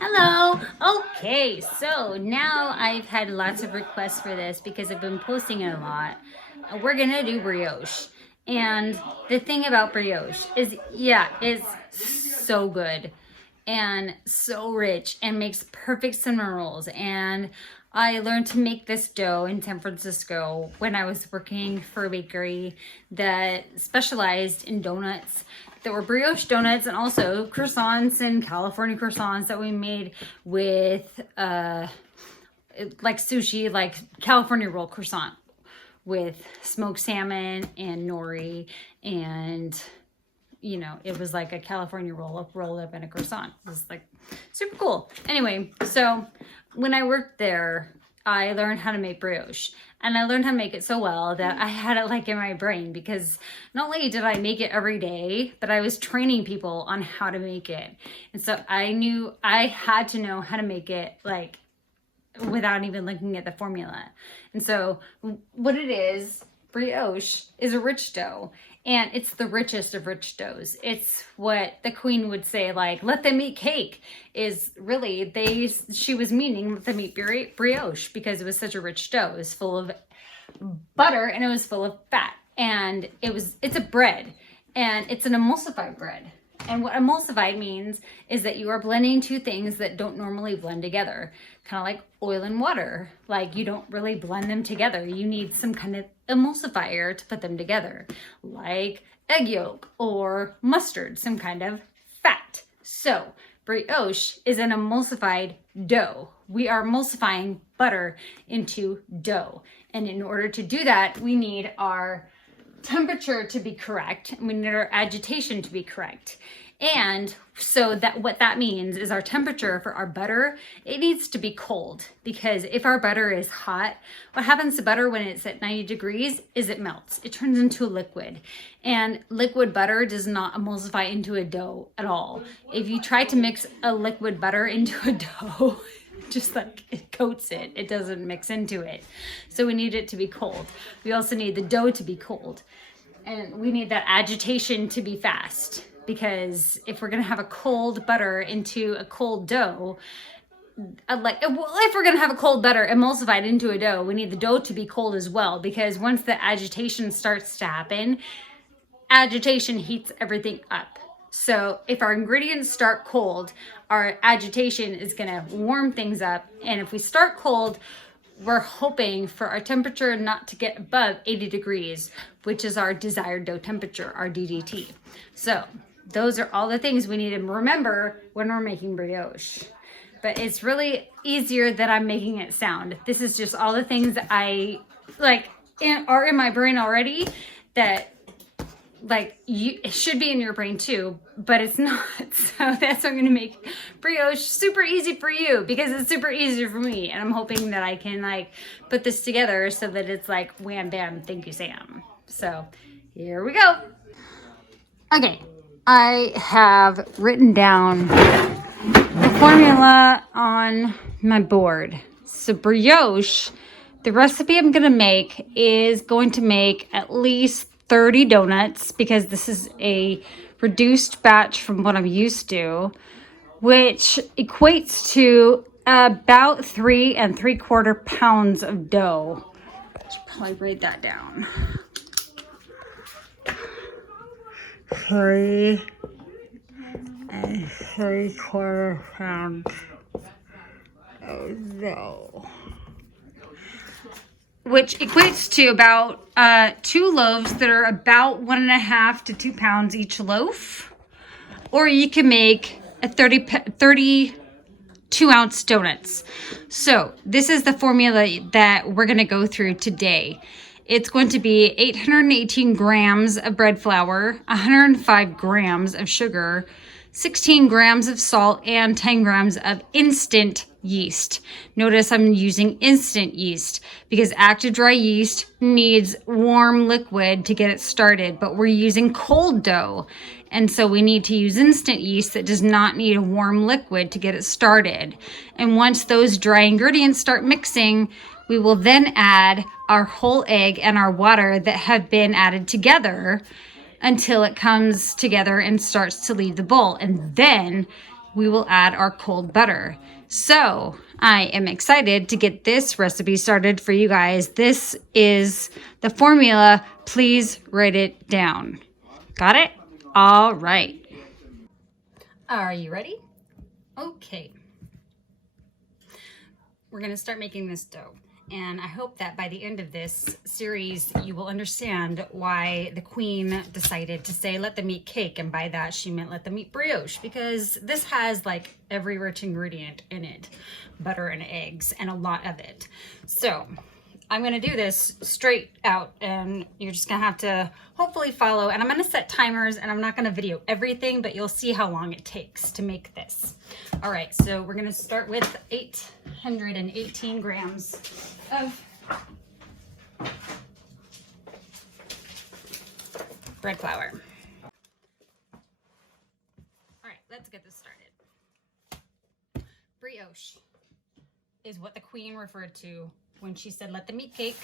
Hello. Okay, so now I've had lots of requests for this because I've been posting it a lot. We're gonna do brioche. And the thing about brioche is, yeah, it's so good and so rich and makes perfect cinnamon rolls. And I learned to make this dough in San Francisco when I was working for a bakery that specialized in donuts that were brioche donuts and also croissants and California croissants that we made with like sushi, like California roll croissant with smoked salmon and nori, and you know, it was like a California rolled up in a croissant. It was like super cool. Anyway, so when I worked there, I learned how to make brioche, and I learned how to make it so well that I had it like in my brain, because not only did I make it every day, but I was training people on how to make it. And so I knew I had to know how to make it like without even looking at the formula. And so what it is, brioche is a rich dough, and it's the richest of rich doughs. It's what the queen would say, like, let them eat cake, is really, she was meaning let them eat brioche, because it was such a rich dough. It was full of butter and it was full of fat, and it's a bread, and it's an emulsified bread. And what emulsified means is that you are blending two things that don't normally blend together. Kind of like oil and water. Like, you don't really blend them together. You need some kind of emulsifier to put them together. Like egg yolk or mustard, some kind of fat. So brioche is an emulsified dough. We are emulsifying butter into dough. And in order to do that, we need our temperature to be correct, and we need our agitation to be correct. And so that what that means is our temperature for our butter, it needs to be cold, because if our butter is hot, what happens to butter when it's at 90 degrees is it melts. It turns into a liquid, and liquid butter does not emulsify into a dough at all. If you try to mix a liquid butter into a dough, just like it coats it, it doesn't mix into it. So we need it to be cold. We also need the dough to be cold, and we need that agitation to be fast, because if we're gonna have a cold butter into a cold dough, if we're gonna have a cold butter emulsified into a dough, we need the dough to be cold as well, because once the agitation starts to happen, agitation heats everything up. So if our ingredients start cold, our agitation is gonna warm things up. And if we start cold, we're hoping for our temperature not to get above 80 degrees, which is our desired dough temperature, our DDT. So those are all the things we need to remember when we're making brioche. But it's really easier than I'm making it sound. This is just all the things that I like are in my brain already, that like it should be in your brain too, but it's not. So that's why I'm gonna make brioche super easy for you, because it's super easy for me, and I'm hoping that I can like put this together so that it's like wham bam thank you Sam. So here we go. Okay, I have written down the formula on my board. So brioche, the recipe I'm gonna make is going to make at least 30 donuts, because this is a reduced batch from what I'm used to, which equates to about 3 3/4 pounds of dough. I should probably write that down. 3 3/4 pounds of dough, which equates to about 2 loaves that are about 1.5 to 2 pounds each loaf. Or you can make a 32-ounce donuts. So this is the formula that we're going to go through today. It's going to be 818 grams of bread flour, 105 grams of sugar, 16 grams of salt, and 10 grams of instant yeast. Notice I'm using instant yeast because active dry yeast needs warm liquid to get it started, but we're using cold dough. And so we need to use instant yeast that does not need a warm liquid to get it started. And once those dry ingredients start mixing, we will then add our whole egg and our water that have been added together until it comes together and starts to leave the bowl. And then we will add our cold butter. So I am excited to get this recipe started for you guys. This is the formula. Please write it down. Got it? All right. Are you ready? Okay. We're going to start making this dough. And I hope that by the end of this series, you will understand why the queen decided to say, let them eat cake. And by that, she meant let them eat brioche, because this has like every rich ingredient in it, butter and eggs, and a lot of it. So I'm going to do this straight out, and you're just going to have to hopefully follow. And I'm going to set timers, and I'm not going to video everything, but you'll see how long it takes to make this. All right, so we're going to start with 818 grams of bread flour. All right, let's get this started. Brioche is what the queen referred to when she said let them eat cake,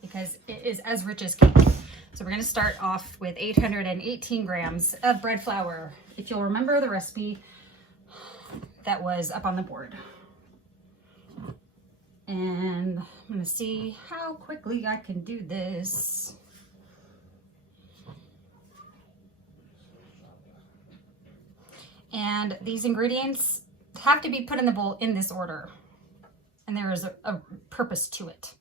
because it is as rich as cake. So we're going to start off with 818 grams of bread flour. If you'll remember the recipe that was up on the board. And I'm going to see how quickly I can do this. And these ingredients have to be put in the bowl in this order. And there is a purpose to it.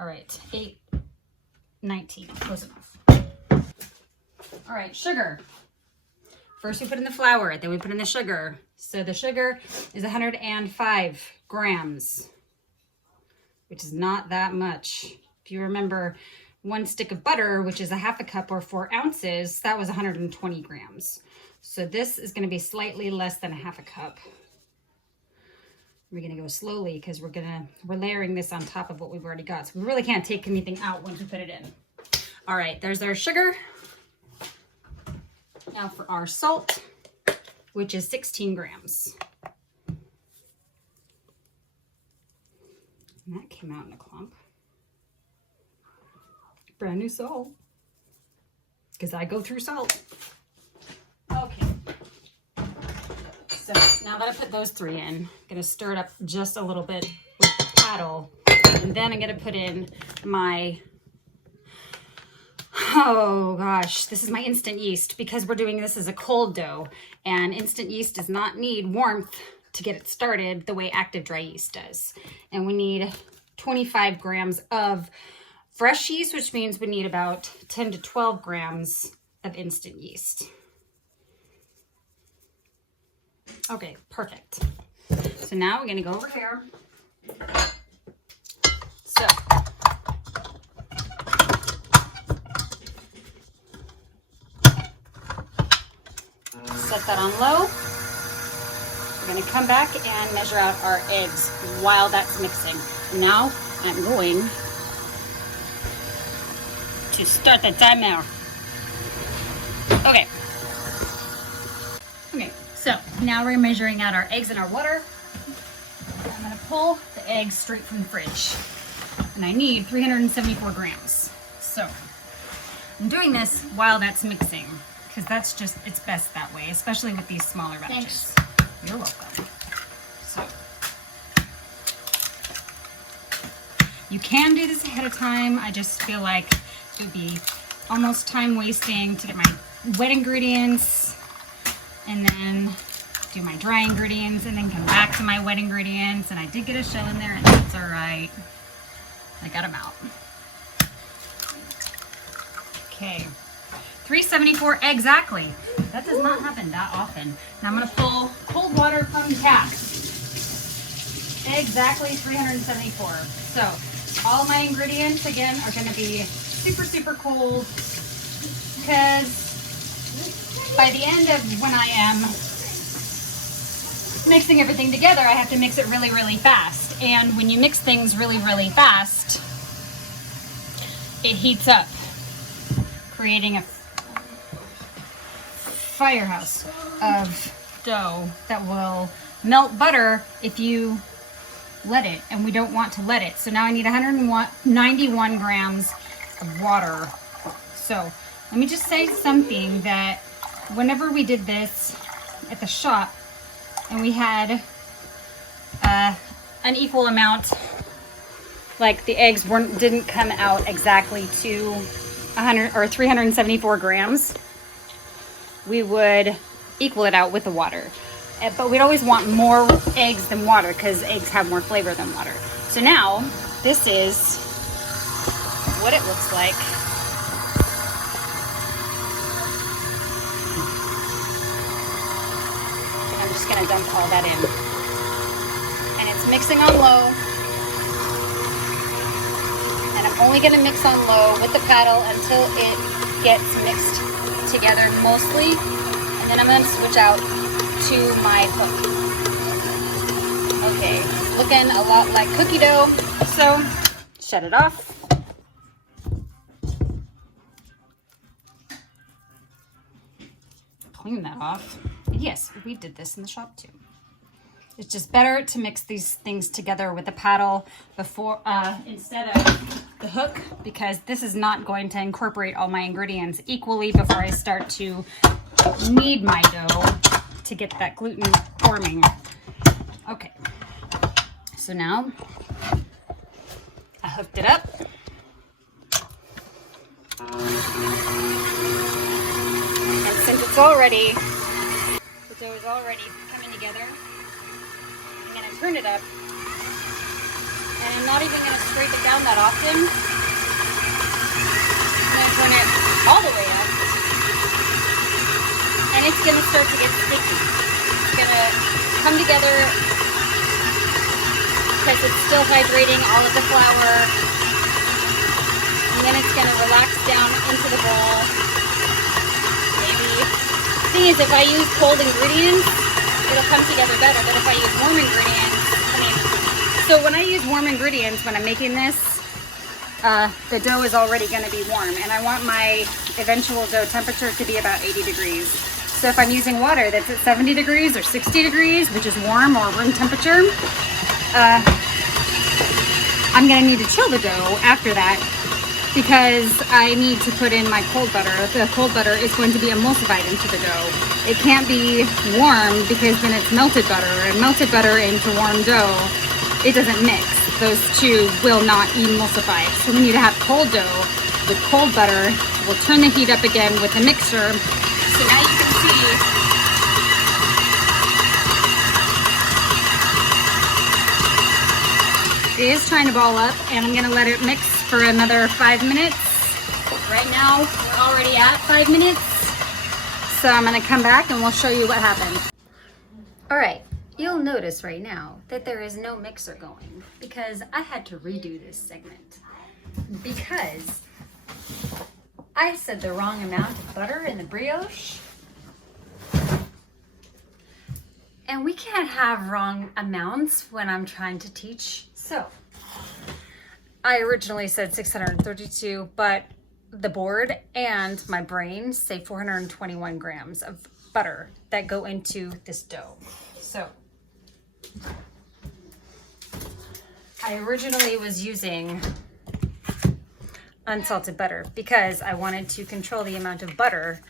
All right, 819, close enough. All right, sugar. First we put in the flour, then we put in the sugar. So the sugar is 105 grams, which is not that much. If you remember, one stick of butter, which is a half a cup or 4 ounces, that was 120 grams. So this is going to be slightly less than a half a cup. We're going to go slowly because we're layering this on top of what we've already got. So we really can't take anything out once we put it in. All right, there's our sugar. Now for our salt, which is 16 grams. And that came out in a clump. Brand new salt, because I go through salt. Okay. So now that I put those 3 in, I'm going to stir it up just a little bit with the paddle. And then I'm going to put in my, oh gosh, this is my instant yeast, because we're doing this as a cold dough. And instant yeast does not need warmth to get it started the way active dry yeast does. And we need 25 grams of fresh yeast, which means we need about 10 to 12 grams of instant yeast. Okay, perfect. So now we're going to go over here. So set that on low. We're going to come back and measure out our eggs while that's mixing. And now I'm going to start the timer. Okay. Okay, so now we're measuring out our eggs and our water. I'm going to pull the eggs straight from the fridge. And I need 374 grams. So I'm doing this while that's mixing, because that's just, it's best that way, especially with these smaller batches. Thanks. You're welcome. So you can do this ahead of time. I just feel like it would be almost time wasting to get my wet ingredients and then do my dry ingredients and then come back to my wet ingredients. And I did get a shell in there, and that's all right. I got them out. Okay, 374 exactly. That does not happen that often. Now I'm going to pull cold water from the tap. Exactly 374. So all my ingredients again are going to be super, super cold, because by the end of when I am mixing everything together, I have to mix it really, really fast. And when you mix things really, really fast, it heats up, creating a firehouse of dough that will melt butter if you let it, and we don't want to let it. So now I need 191 grams of water. So let me just say something, that whenever we did this at the shop, and we had an equal amount, like the eggs didn't come out exactly to 100 or 374 grams, we would equal it out with the water. But we'd always want more eggs than water because eggs have more flavor than water. So now this is what it looks like. I'm just gonna dump all that in. And it's mixing on low. And I'm only gonna mix on low with the paddle until it gets mixed together mostly. And then I'm gonna switch out to my hook. Okay, looking a lot like cookie dough. So shut it off. Clean that off. Yes, we did this in the shop too. It's just better to mix these things together with the paddle before instead of the hook, because this is not going to incorporate all my ingredients equally before I start to knead my dough to get that gluten forming. Okay, so now I hooked it up. And since it's already, the dough is already coming together, I'm gonna turn it up. And I'm not even gonna scrape it down that often. I'm gonna turn it all the way up. And it's gonna start to get sticky. It's gonna come together because it's still hydrating all of the flour. And then it's gonna relax down into the bowl. Maybe. The thing is, if I use cold ingredients, it'll come together better. But if I use warm ingredients, so when I use warm ingredients, when I'm making this, the dough is already gonna be warm. And I want my eventual dough temperature to be about 80 degrees. So if I'm using water that's at 70 degrees or 60 degrees, which is warm or room temperature, I'm gonna need to chill the dough after that because I need to put in my cold butter. The cold butter is going to be emulsified into the dough. It can't be warm because then it's melted butter, and melted butter into warm dough, it doesn't mix. Those two will not emulsify. So we need to have cold dough with cold butter. We'll turn the heat up again with the mixer. So now you can see it is trying to ball up, and I'm gonna let it mix for another 5 minutes. Right now, we're already at 5 minutes. So I'm gonna come back and we'll show you what happened. All right, you'll notice right now that there is no mixer going because I had to redo this segment because I said the wrong amount of butter in the brioche. And we can't have wrong amounts when I'm trying to teach. So I originally said 632, but the board and my brain say 421 grams of butter that go into this dough. So I originally was using unsalted butter because I wanted to control the amount of butter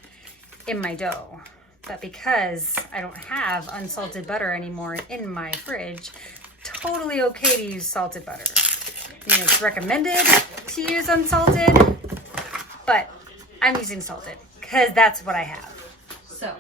in my dough. But because I don't have unsalted butter anymore in my fridge, totally okay to use salted butter. You know, it's recommended to use unsalted, but I'm using salted because that's what I have. So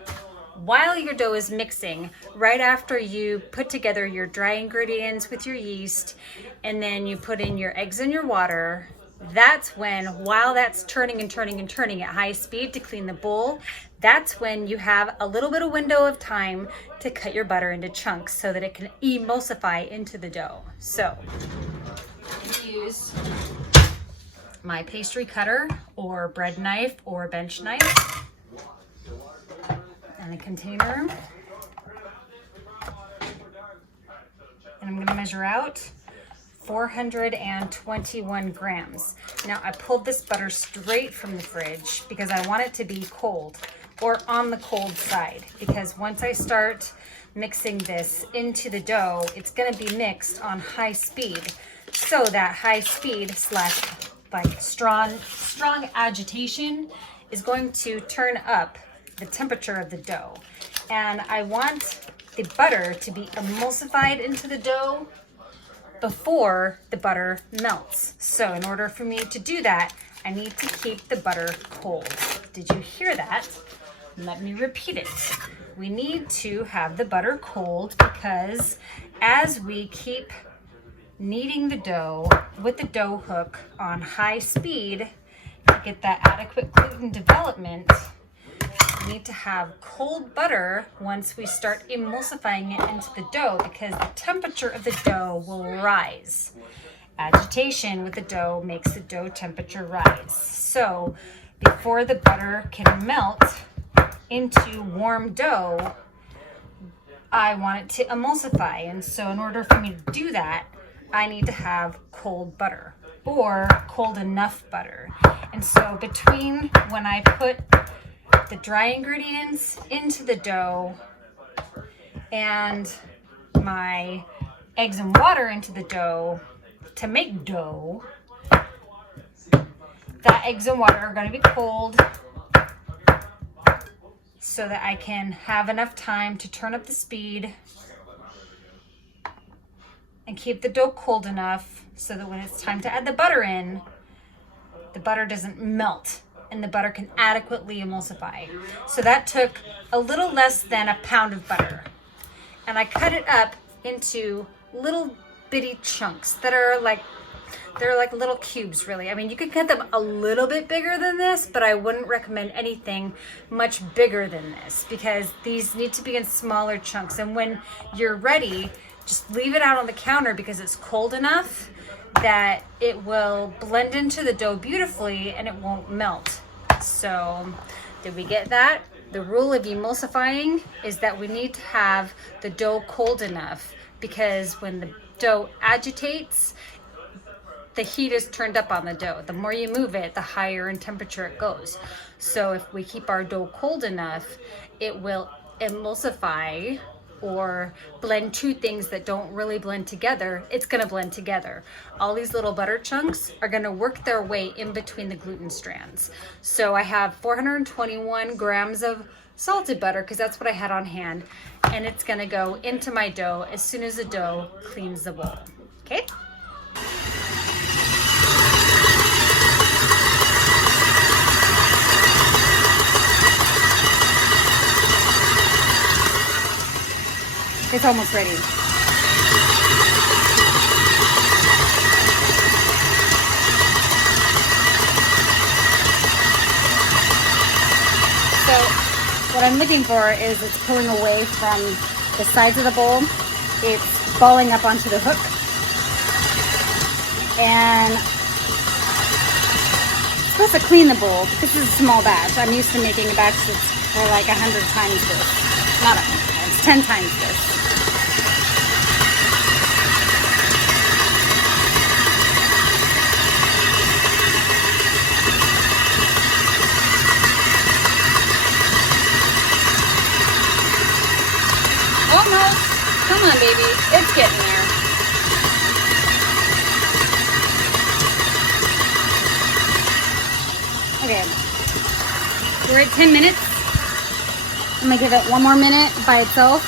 while your dough is mixing, right after you put together your dry ingredients with your yeast, and then you put in your eggs and your water, that's when, while that's turning and turning and turning at high speed to clean the bowl, that's when you have a little bit of window of time to cut your butter into chunks so that it can emulsify into the dough. So I use my pastry cutter or bread knife or bench knife and a container. And I'm gonna measure out 421 grams. Now I pulled this butter straight from the fridge because I want it to be cold or on the cold side, because once I start mixing this into the dough, it's gonna be mixed on high speed. So that high speed slash like strong agitation is going to turn up the temperature of the dough. And I want the butter to be emulsified into the dough before the butter melts. So in order for me to do that, I need to keep the butter cold. Did you hear that? Let me repeat it. We need to have the butter cold because as we keep kneading the dough with the dough hook on high speed to get that adequate gluten development, we need to have cold butter once we start emulsifying it into the dough because the temperature of the dough will rise. Agitation with the dough makes the dough temperature rise. So before the butter can melt into warm dough, I want it to emulsify. And so in order for me to do that, I need to have cold butter or cold enough butter. And so between when I put the dry ingredients into the dough and my eggs and water into the dough to make dough, that eggs and water are going to be cold so that I can have enough time to turn up the speed and keep the dough cold enough so that when it's time to add the butter in, the butter doesn't melt and the butter can adequately emulsify. So that took a little less than a pound of butter. And I cut it up into little bitty chunks that are they're like little cubes, really. I mean, you could cut them a little bit bigger than this, but I wouldn't recommend anything much bigger than this because these need to be in smaller chunks. And when you're ready, just leave it out on the counter because it's cold enough that it will blend into the dough beautifully and it won't melt. So, did we get that? The rule of emulsifying is that we need to have the dough cold enough because when the dough agitates, the heat is turned up on the dough. The more you move it, the higher in temperature it goes. So if we keep our dough cold enough, it will emulsify or blend two things that don't really blend together. It's gonna blend together. All these little butter chunks are gonna work their way in between the gluten strands. So I have 421 grams of salted butter because that's what I had on hand. And it's gonna go into my dough as soon as the dough cleans the bowl, okay? It's almost ready. So what I'm looking for is it's pulling away from the sides of the bowl. It's falling up onto the hook. And it's supposed to clean the bowl. This is a small batch. I'm used to making a batch that's for like 100 times this. Not 100 times, 10 times this. Almost. Come on, baby. It's getting there. Okay. We're at 10 minutes. I'm going to give it one more minute by itself.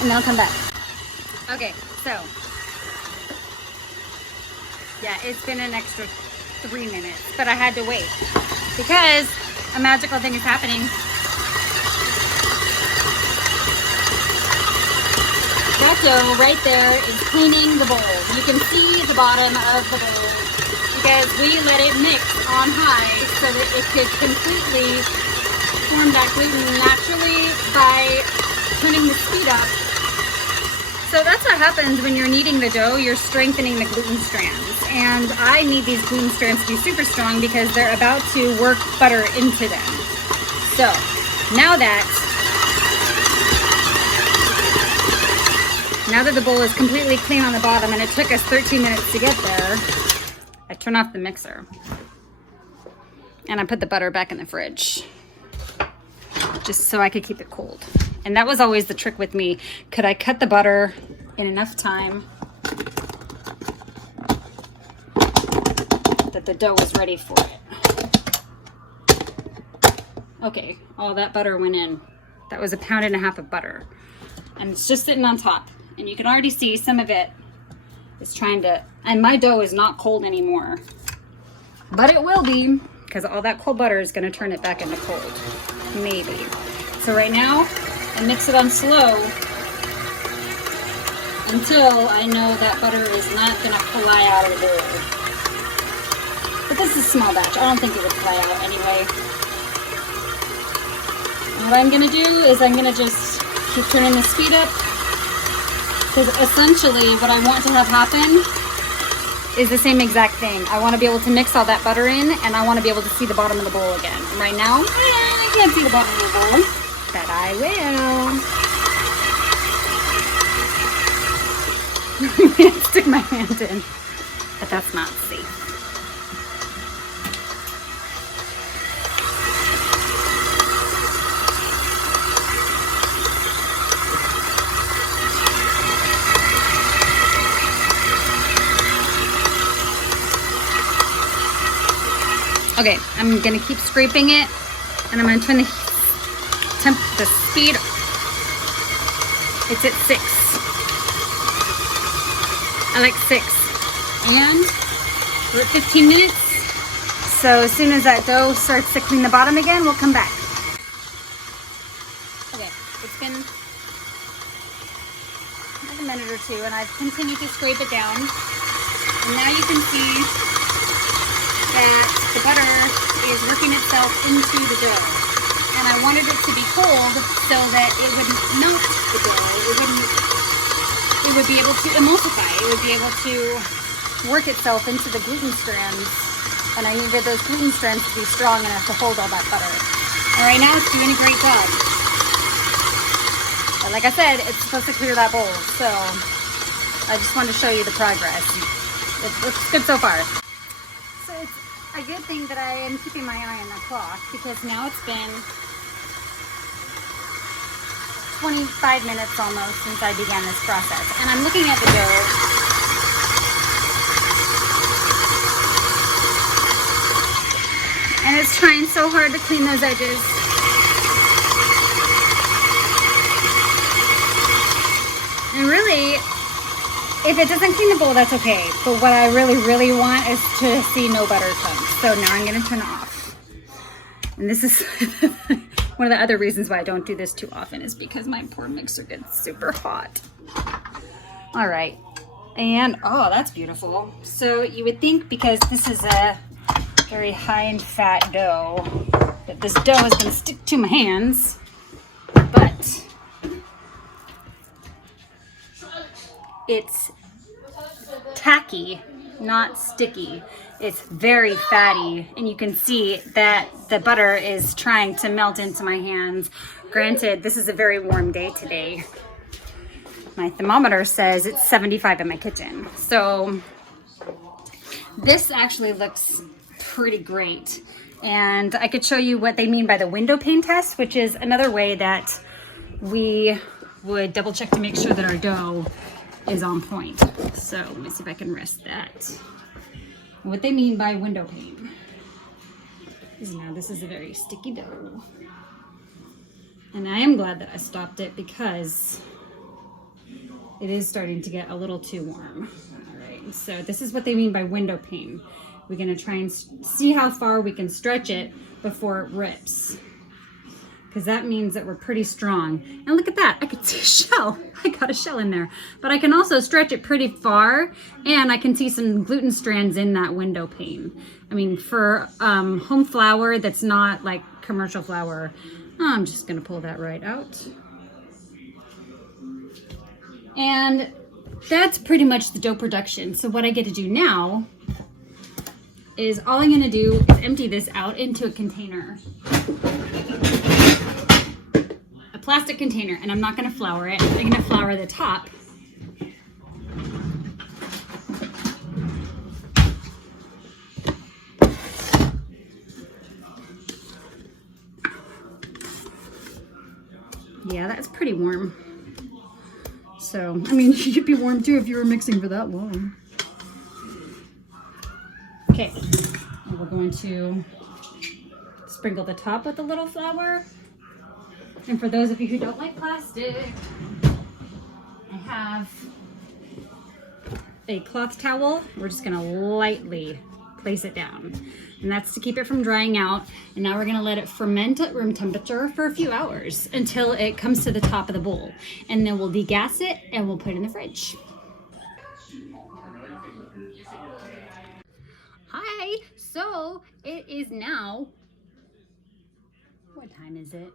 And then I'll come back. Okay, so. Yeah, it's been an extra 3 minutes. But I had to wait. Because a magical thing is happening. That dough right there is cleaning the bowl. You can see the bottom of the bowl because we let it mix on high so that it could completely form that gluten naturally by turning the speed up. So that's what happens when you're kneading the dough. You're strengthening the gluten strands. And I need these gluten strands to be super strong because they're about to work butter into them. So now that the bowl is completely clean on the bottom and it took us 13 minutes to get there, I turn off the mixer. And I put the butter back in the fridge. Just so I could keep it cold. And that was always the trick with me. Could I cut the butter in enough time that the dough was ready for it? Okay, all that butter went in. That was 1.5 pounds of butter. And it's just sitting on top. And you can already see some of it is trying to, and my dough is not cold anymore. But it will be, because all that cold butter is going to turn it back into cold. Maybe. So right now, I mix it on slow until I know that butter is not going to fly out of the bowl. But this is a small batch. I don't think it would fly out anyway. And what I'm going to do is I'm going to just keep turning the speed up. Because essentially what I want to have happen is the same exact thing. I want to be able to mix all that butter in, and I want to be able to see the bottom of the bowl again. And right now, I can't see the bottom of the bowl, but I will. Stick my hand in, but that's not safe. Okay, I'm gonna keep scraping it, and I'm gonna turn the speed. It's at 6. I like 6, and we're at 15 minutes. So as soon as that dough starts to clean the bottom again, we'll come back. Okay, it's been like a minute or two, and I've continued to scrape it down, and now you can see that the butter is working itself into the dough. And I wanted it to be cold so that it wouldn't melt the dough. It would be able to emulsify. It would be able to work itself into the gluten strands. And I needed those gluten strands to be strong enough to hold all that butter. And right now it's doing a great job. But like I said, it's supposed to clear that bowl. So I just wanted to show you the progress. It looks good so far. It's a good thing that I am keeping my eye on the clock, because now it's been 25 minutes almost since I began this process. And I'm looking at the dough. And it's trying so hard to clean those edges. And really, if it doesn't clean the bowl, that's okay. But what I really want is to see no butter chunks. So now I'm going to turn it off. And this is one of the other reasons why I don't do this too often, is because my poor mixer gets super hot. All right. And, oh, that's beautiful. So you would think, because this is a very high in fat dough, that this dough is going to stick to my hands. But it's tacky, not sticky. It's very fatty, and you can see that the butter is trying to melt into my hands. Granted, this is a very warm day today. My thermometer says it's 75 in my kitchen. So this actually looks pretty great. And I could show you what they mean by the window pane test, which is another way that we would double check to make sure that our dough is on point. So let me see if I can rest that. What they mean by window pane is, now this is a very sticky dough. And I am glad that I stopped it, because it is starting to get a little too warm. All right, so this is what they mean by window pane. We're gonna try and see how far we can stretch it before it rips, because that means that we're pretty strong. And look at that, I could see a shell. I got a shell in there. But I can also stretch it pretty far, and I can see some gluten strands in that window pane. I mean, for home flour that's not like commercial flour, I'm just gonna pull that right out. And that's pretty much the dough production. So what I get to do now is, all I'm gonna do is empty this out into a container. Plastic container, and I'm not going to flour it. I'm going to flour the top. Yeah, that's pretty warm. So, I mean, you'd be warm too if you were mixing for that long. Okay, and we're going to sprinkle the top with a little flour. And for those of you who don't like plastic, I have a cloth towel. We're just gonna lightly place it down. And that's to keep it from drying out. And now we're gonna let it ferment at room temperature for a few hours until it comes to the top of the bowl. And then we'll degas it and we'll put it in the fridge. Hi, so it is now, what time is it?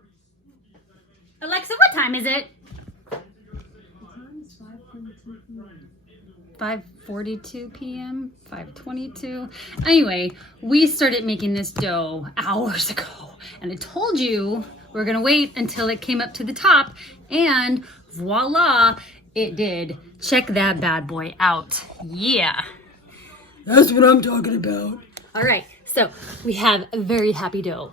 Alexa, what time is it? 5:42 p.m., 5:22. Anyway, we started making this dough hours ago. And I told you we're gonna wait until it came up to the top, and voila, it did. Check that bad boy out. Yeah. That's what I'm talking about. All right, so we have a very happy dough.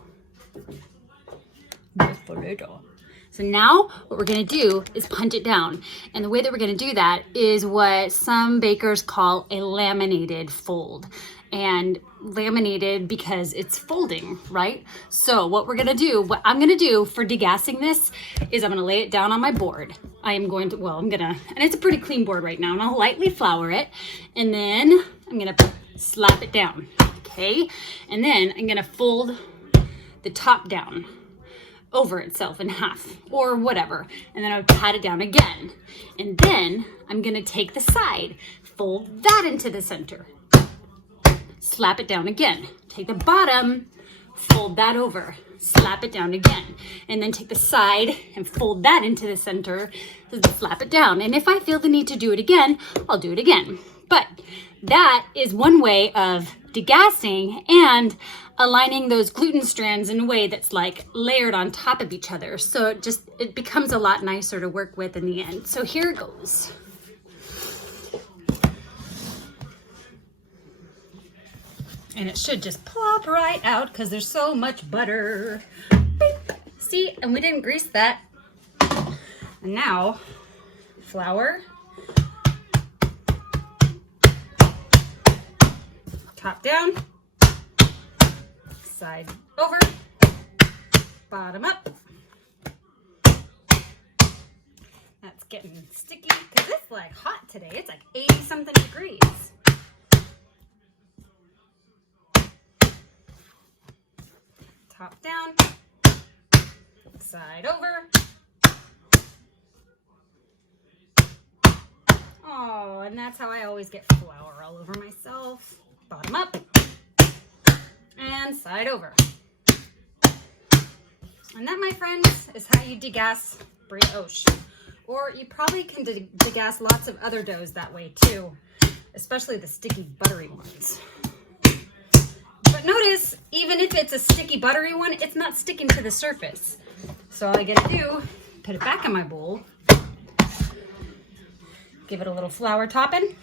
So now what we're gonna do is punch it down. And the way that we're gonna do that is what some bakers call a laminated fold. And laminated because it's folding, right? So what I'm gonna do for degassing this is I'm gonna lay it down on my board. And it's a pretty clean board right now, and I'll lightly flour it. And then I'm gonna slap it down, okay? And then I'm gonna fold the top down over itself in half or whatever, and then I'll pat it down again, and then I'm gonna take the side, fold that into the center, slap it down again, take the bottom, fold that over, slap it down again, and then take the side and fold that into the center, slap it down. And if I feel the need to do it again, I'll do it again. But that is one way of degassing and aligning those gluten strands in a way that's like layered on top of each other. So it becomes a lot nicer to work with in the end. So here it goes. And it should just plop right out because there's so much butter. Beep. See, and we didn't grease that. And now, flour. Top down, side over, bottom up. That's getting sticky because it's like hot today. It's like 80 something degrees. Top down, side over. Oh, and that's how I always get flour all over myself. Bottom up and side over. And that, my friends, is how you degass brioche. Or you probably can degass lots of other doughs that way too, especially the sticky buttery ones. But notice, even if it's a sticky buttery one, it's not sticking to the surface. So all I gotta do, put it back in my bowl, give it a little flour topping,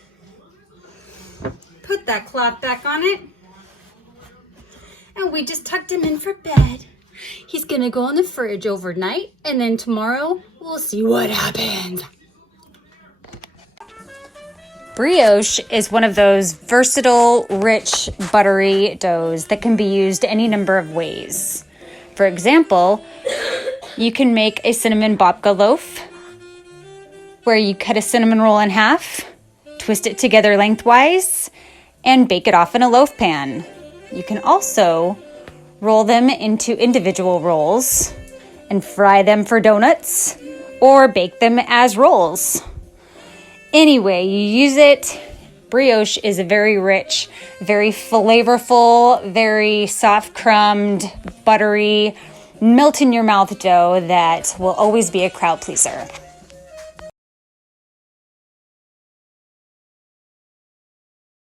put that cloth back on it, and we just tucked him in for bed. He's gonna go in the fridge overnight, and then tomorrow we'll see what happens. Brioche is one of those versatile, rich, buttery doughs that can be used any number of ways. For example, you can make a cinnamon babka loaf where you cut a cinnamon roll in half, twist it together lengthwise, and bake it off in a loaf pan. You can also roll them into individual rolls and fry them for donuts or bake them as rolls. Anyway, you use it. Brioche is a very rich, very flavorful, very soft crumbed, buttery, melt in your mouth dough that will always be a crowd pleaser.